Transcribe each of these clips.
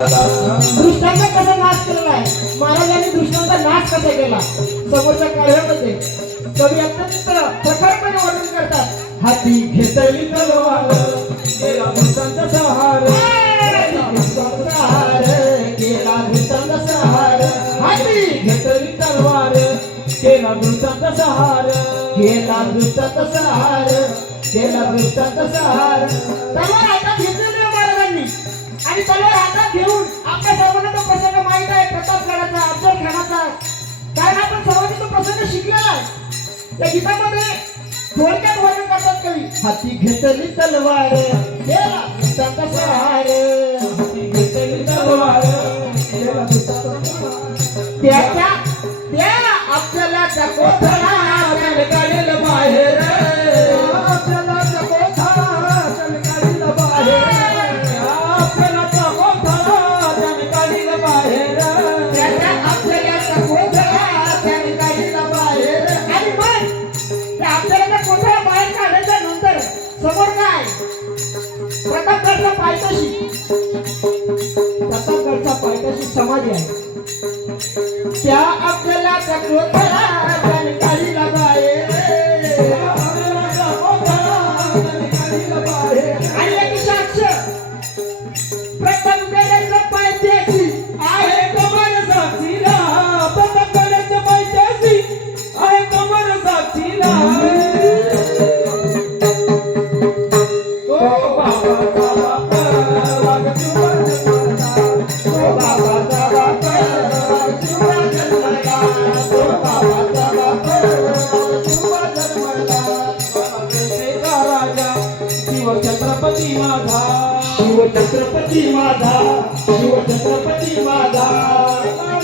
दृष्टांचा कसा नाश केलाय, महाराजांनी दृष्टांचा नाश कसा केला समोरच्या काळामध्ये कवी अत्यंत प्रखरपणे वर्णन करतात. हाती घेतली तलवार केला दृष्टांचा सहार, केला दृष्टांचा सहार. हाती घेतली तलवार केला दृष्टांचा सहार, केला दृष्टांचा सहार, केला दृष्टांचा सहार. तलवार हातात घेतली महाराजांनी आणि तलवार हातात घेऊन आपल्या सर्वांना तो प्रसंग माहित आहे, प्रतापगडाचा, अफजल खानाचा. कारण आपण सर्वांनी तो प्रसंग शिकलेला आहे. या गीतामध्ये थोडक्यात वर्णन करतात कवी. हाती घेतली तलवार केला दृष्टांचा सहार, हाती घेतली तलवार केला दृष्टांचा सहार. त्या आपल्याला त्या कोथळा त्याने काढेल बाहेर, आपल्याला त्या कोथळा त्याने काढेल बाहेर, आपल्याला त्या कोथळा त्याने काढेल बाहेर, आपल्याला त्या कोथळा त्याने काढेल बाहेर. आणि मग त्या आपल्याला त्या कोथळा बाहेर काढायच्या नंतर समोर काय प्रतापगडचा पायथ्याशी, प्रतापगडचा पायथ्याशी समाधी आहे. त्या आपल्याला त्या कोथळा त्याने काढील बाहेर, आणि याची साक्ष प्रतापगडाच्या पायथ्याशी आहे कमर साक्षीला, प्रतापगडाच्या पायथ्याशी आहे कमर साक्षीला. छत्रपती माझा, शिवछत्रपती माझा, शिवछत्रपती माझा.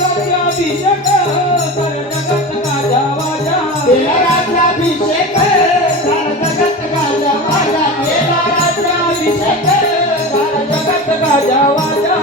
राज्याभिषेक साऱ्या जगात गाजा वाजा, केला राज्याभिषेक साऱ्या जगात गाजा वाजा, केला राज्याभिषेक साऱ्या जगात गाजा वाजा.